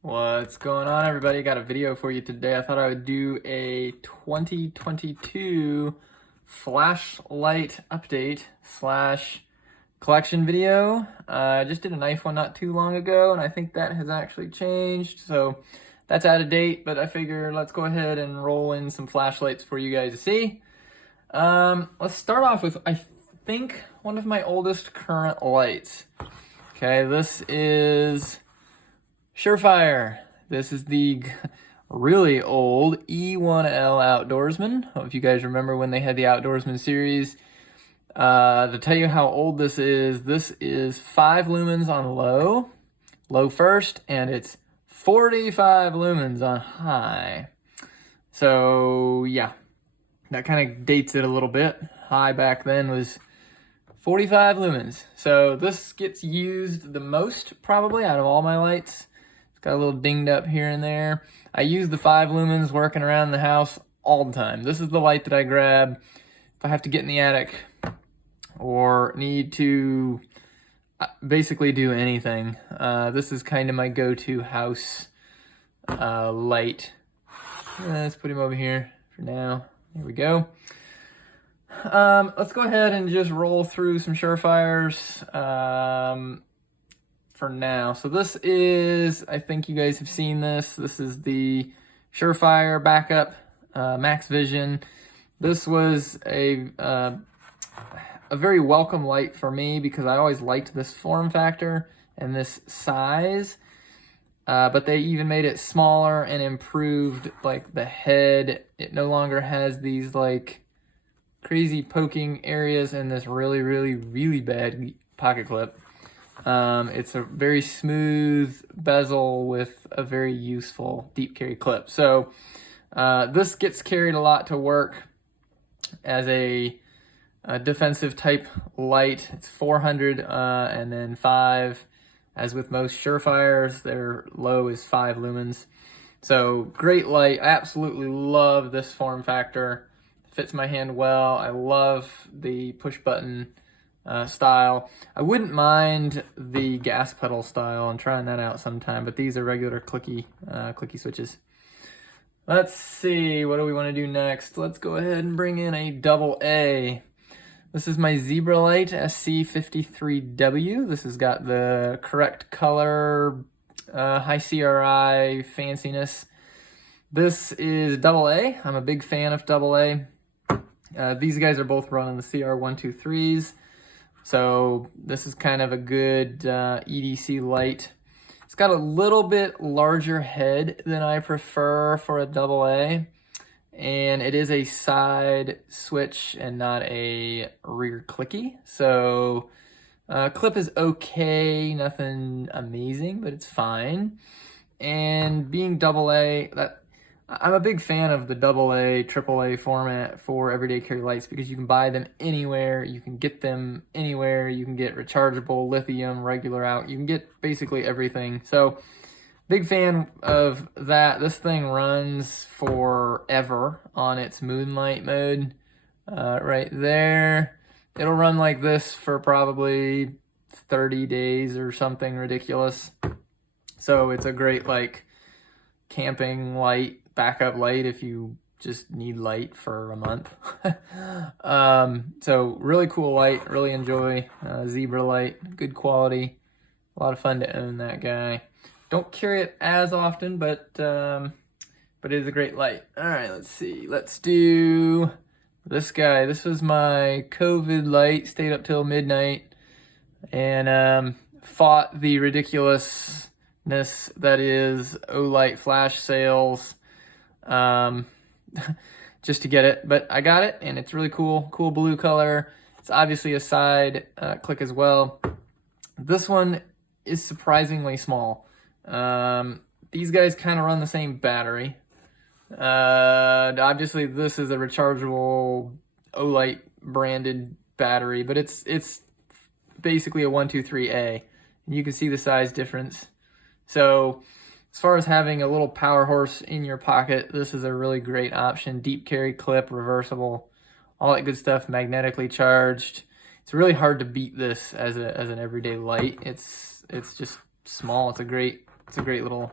What's going on, everybody? Got a video for you today. I thought I would do a 2022 flashlight update slash collection video. I just did a knife one not too long ago, and I think that has actually changed. So that's out of date, but I figure let's go ahead and roll in some flashlights for you guys to see. Let's start off with, I think, one of my oldest current lights. Okay, this is Surefire. This is the really old E1L Outdoorsman. If you guys remember when they had the Outdoorsman series. To tell you how old this is 5 lumens on low first, and it's 45 lumens on high. So yeah, that kind of dates it a little bit. High back then was 45 lumens. So this gets used the most probably out of all my lights. It's got a little dinged up here and there. I use the 5 lumens working around the house all the time. This is the light that I grab if I have to get in the attic or need to basically do anything. This is kind of my go-to house light. Let's put him over here for now. Here we go. Let's go ahead and just roll through some Surefires for now. So this is, I think you guys have seen this. This is the Surefire backup Max Vision. This was a very welcome light for me because I always liked this form factor and this size. But they even made it smaller and improved like the head. It no longer has these like crazy poking areas and this really bad pocket clip. It's a very smooth bezel with a very useful deep carry clip. So this gets carried a lot to work as a defensive type light. It's 400 and then 5. As with most Surefires, their low is 5 lumens. So great light. I absolutely love this form factor. Fits my hand well. I love the push button style. I wouldn't mind the gas pedal style and trying that out sometime, but these are regular clicky switches. Let's see, what do we want to do next? Let's go ahead and bring in a double A. This is my Zebralight SC53W. This has got the correct color, high CRI fanciness. This is double A. I'm a big fan of double A. These guys are both running the CR123s. So this is kind of a good EDC light. It's got a little bit larger head than I prefer for a double A. And it is a side switch and not a rear clicky. So clip is okay, nothing amazing, but it's fine. And being double A, I'm a big fan of the AA, Triple A format for everyday carry lights because you can buy them anywhere, you can get them anywhere, you can get rechargeable, lithium, regular out, you can get basically everything. So big fan of that. This thing runs forever on its moonlight mode right there. It'll run like this for probably 30 days or something ridiculous. So it's a great like camping light, backup light if you just need light for a month. So really cool light, really enjoy Zebralight, good quality, a lot of fun to own that guy. Don't carry it as often, but it is a great light. All right, let's see. Let's do this guy. This was my COVID light. Stayed up till midnight and fought the ridiculousness that is Olight Flash sales just to get it. But I got it, and it's really cool. Cool blue color. It's obviously a side click as well. This one is surprisingly small. These guys kind of run the same battery. Obviously this is a rechargeable Olight branded battery, but it's basically a 123A, and you can see the size difference. So as far as having a little power horse in your pocket, this is a really great option. Deep carry clip, reversible, all that good stuff, magnetically charged. It's really hard to beat this as an everyday light. It's just small. It's a great little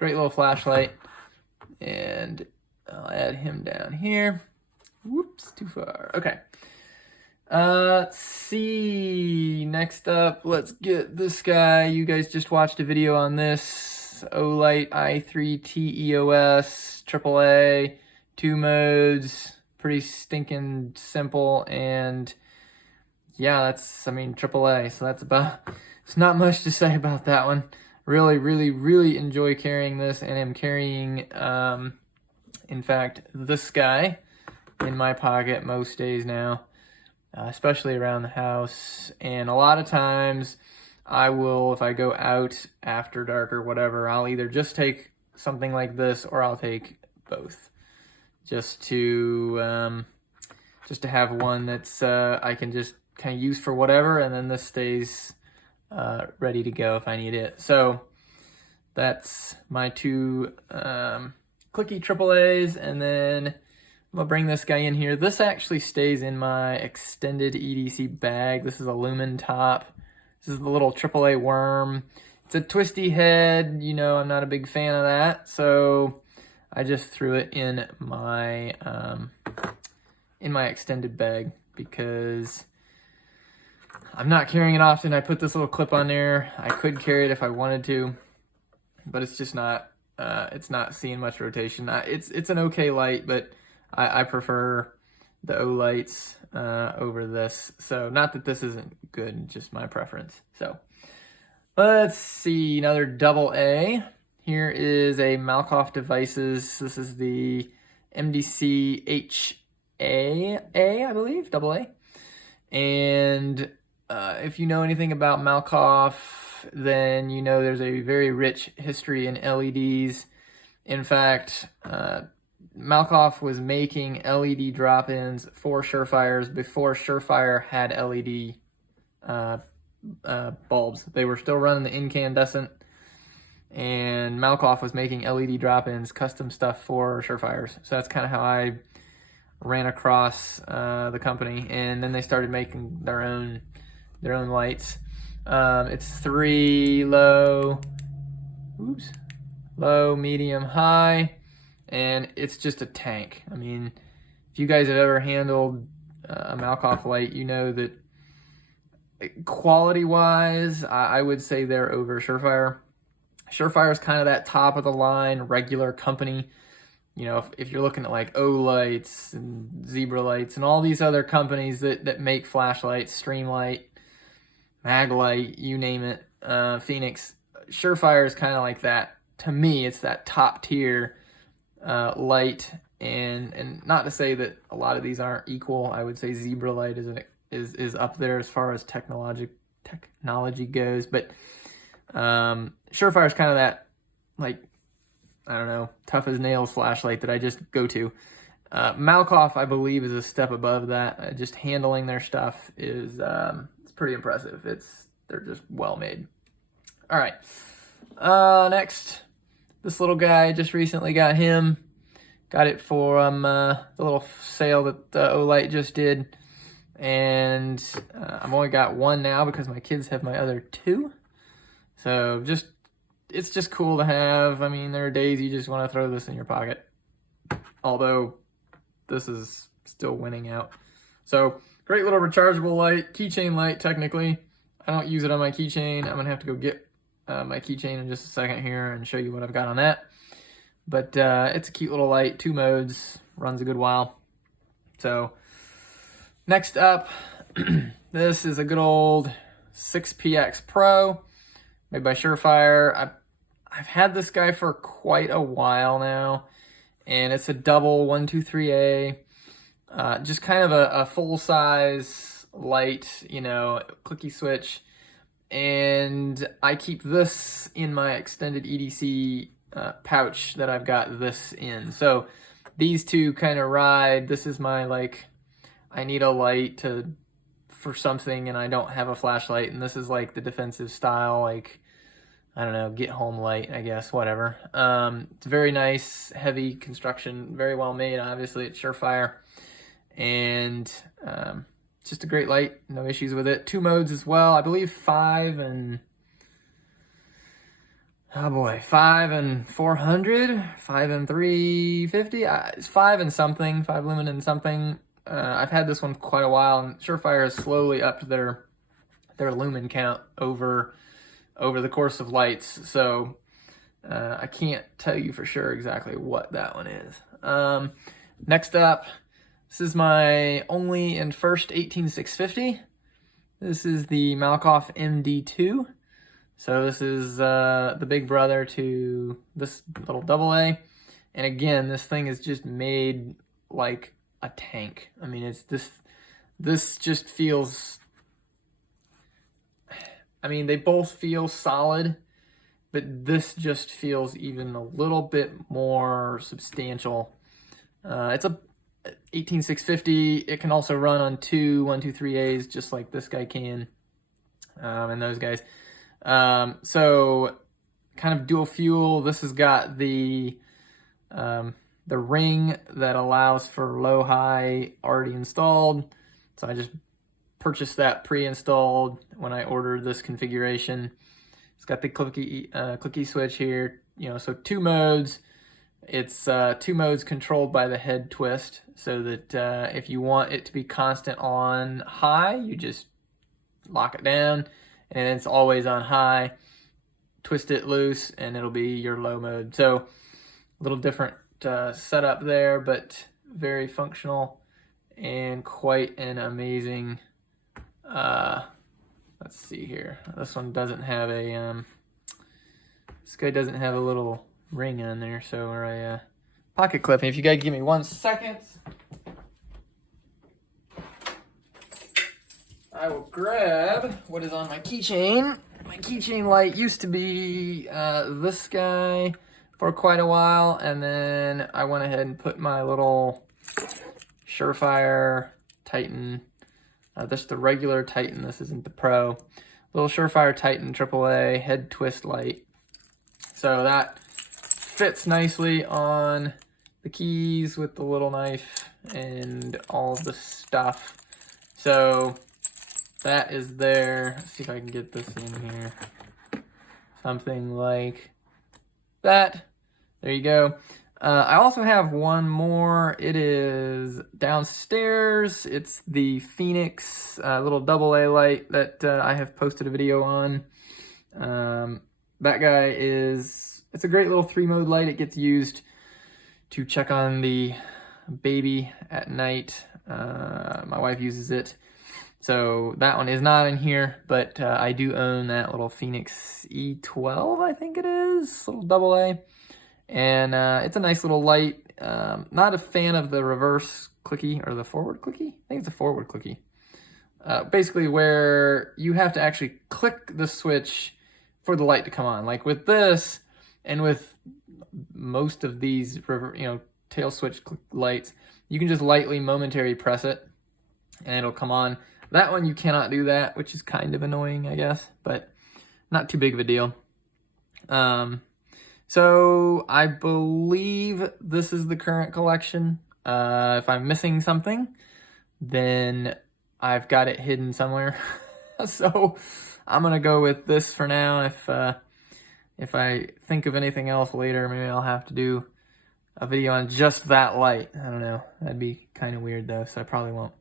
great little flashlight. And I'll add him down here. Whoops, too far. Okay. Let's see. Next up, let's get this guy. You guys just watched a video on this. Olight i3 EOS Triple A, 2 modes, pretty stinking simple, and yeah, that's, I mean, Triple A, so that's about, it's not much to say about that one. Really enjoy carrying this, and am carrying, in fact, this guy in my pocket most days now, especially around the house. And a lot of times I will, if I go out after dark or whatever, I'll either just take something like this or I'll take both, just to have one that's I can just kind of use for whatever, and then this stays ready to go if I need it. So that's my 2 clicky AAAs, and then I'm gonna bring this guy in here. This actually stays in my extended EDC bag. This is a Lumen top. This is the little AAA worm. It's a twisty head. You know, I'm not a big fan of that, so I just threw it in my extended bag because I'm not carrying it often. I put this little clip on there. I could carry it if I wanted to, but it's just not. It's not seeing much rotation. It's an okay light, but I prefer the Olights over this. So not that this isn't good, just my preference. So let's see, another double A. Here is a Malkoff Devices. This is the MDC HA, I believe, double A. And if you know anything about Malkoff, then you know there's a very rich history in LEDs. In fact, Malkoff was making LED drop-ins for Surefires before Surefire had LED bulbs. They were still running the incandescent, and Malkoff was making LED drop-ins, custom stuff for Surefires. So that's kind of how I ran across the company, and then they started making their own lights. It's 3 low, medium, high, and it's just a tank. I mean, if you guys have ever handled a Malkoff light, you know that quality-wise, I would say they're over Surefire. Surefire is kind of that top of the line regular company. You know, if you're looking at like Olights and Zebra Lights and all these other companies that make flashlights, Streamlight, Maglite, you name it, Phoenix, Surefire is kind of like that. To me, it's that top tier light, and not to say that a lot of these aren't equal. I would say Zebra Light is up there as far as technology goes, but Surefire is kind of that, like, I don't know, tough as nails flashlight that I just go to. Malkoff, I believe, is a step above that. Just handling their stuff is it's pretty impressive. They're just well made. All right. Next, this little guy, just recently got him. Got it for the little sale that Olight just did, and I've only got one now because my kids have my other 2. So it's just cool to have. I mean, there are days you just want to throw this in your pocket, although this is still winning out. So great little rechargeable light, keychain light technically. I don't use it on my keychain. I'm gonna have to go get my keychain in just a second here and show you what I've got on that. But it's a cute little light, 2 modes, runs a good while. So next up, this is a good old 6PX Pro made by Surefire. I've had this guy for quite a while now, and it's a double 123A, just kind of a full-size light, you know, clicky switch. And I keep this in my extended EDC pouch that I've got this in. So these two kind of ride. This is my, like, I need a light for something and I don't have a flashlight, and this is like the defensive style, like, I don't know, get home light, I guess, whatever. It's very nice, heavy construction, very well made, obviously, it's Surefire. And it's just a great light, no issues with it. 2 modes as well, I believe 5 and oh boy, 5 and 400, 5 and 350. It's 5 and something, 5 lumen and something. I've had this one quite a while, and Surefire has slowly upped their lumen count over the course of lights. So I can't tell you for sure exactly what that one is. Next up, this is my only and first 18650. This is the Malkoff MD2. So this is the big brother to this little AA. And again, this thing is just made like a tank. I mean, it's this just feels, I mean, they both feel solid, but this just feels even a little bit more substantial. It's a 18650. It can also run on 123As, just like this guy can, and those guys. So kind of dual fuel. This has got the ring that allows for low high already installed. So I just purchased that pre-installed when I ordered this configuration. It's got the clicky switch here, you know, so 2 modes. It's 2 modes controlled by the head twist, so that if you want it to be constant on high, you just lock it down, and it's always on high. Twist it loose, and it'll be your low mode. So a little different setup there, but very functional and quite an amazing. Let's see here. This one doesn't have a. This guy doesn't have a little ring on there, so or a pocket clip. And if you guys give me 1 second, I will grab what is on my keychain. My keychain light used to be this guy for quite a while, and then I went ahead and put my little Surefire Titan, this is the regular Titan, this isn't the Pro, little Surefire Titan Triple A head twist light. So that fits nicely on the keys with the little knife and all the stuff. So that is there. Let's see if I can get this in here. Something like that. There you go. I also have one more. It is downstairs. It's the Phoenix little AA light that I have posted a video on. That guy is, it's a great little 3-mode light. It gets used to check on the baby at night. My wife uses it. So that one is not in here, but I do own that little Phoenix E1L, I think it is, little AA. And it's a nice little light. Not a fan of the reverse clicky or the forward clicky. I think it's a forward clicky. Basically where you have to actually click the switch for the light to come on. Like with this and with most of these, tail switch lights, you can just lightly momentary press it and it'll come on. That one you cannot do that, which is kind of annoying, I guess, but not too big of a deal. So I believe this is the current collection. If I'm missing something, then I've got it hidden somewhere. So I'm gonna go with this for now. If I think of anything else later, maybe I'll have to do a video on just that light. I don't know. That'd be kind of weird though, so I probably won't.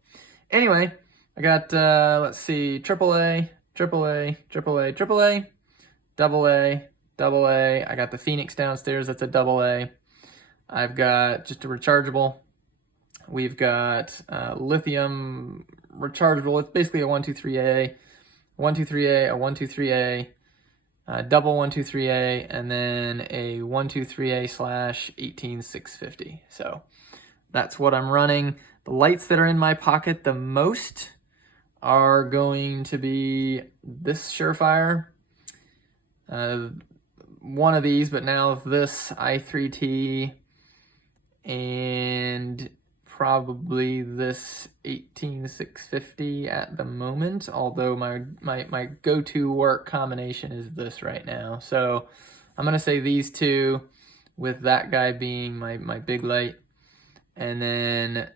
Anyway, I got, let's see, AAA, AAA, AAA, AAA, AA, AA. I got the Phoenix downstairs, that's a AA. I've got just a rechargeable. We've got lithium rechargeable. It's basically a 123A, 123A, a 123A, double 123A, and then a 123A/18650. So that's what I'm running. The lights that are in my pocket the most are going to be this Surefire, one of these, but now this i3T, and probably this 18650 at the moment, although my go-to work combination is this right now. So I'm gonna say these two, with that guy being my big light, and then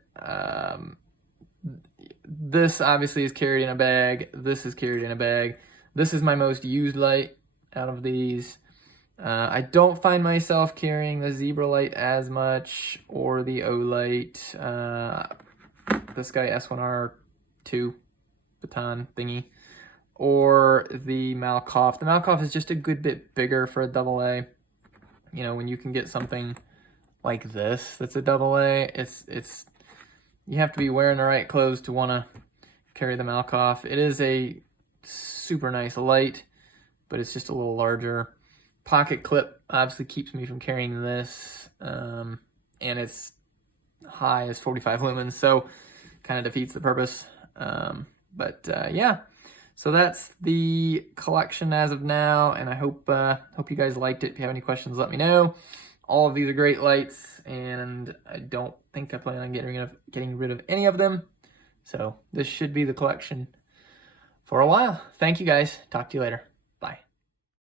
this obviously is carried in a bag. This is carried in a bag. This is my most used light out of these. I don't find myself carrying the Zebra light as much, or the Olight, this guy S1R2 baton thingy, or the Malkoff. The Malkoff is just a good bit bigger for a AA. You know, when you can get something like this that's a AA, it's you have to be wearing the right clothes to want to carry the Malkoff. It is a super nice light, but it's just a little larger. Pocket clip obviously keeps me from carrying this, and it's high as 45 lumens, so kind of defeats the purpose. Yeah, so that's the collection as of now, and I hope you guys liked it. If you have any questions, let me know. All of these are great lights, and I don't think I plan on getting rid of any of them. So this should be the collection for a while. Thank you guys. Talk to you later.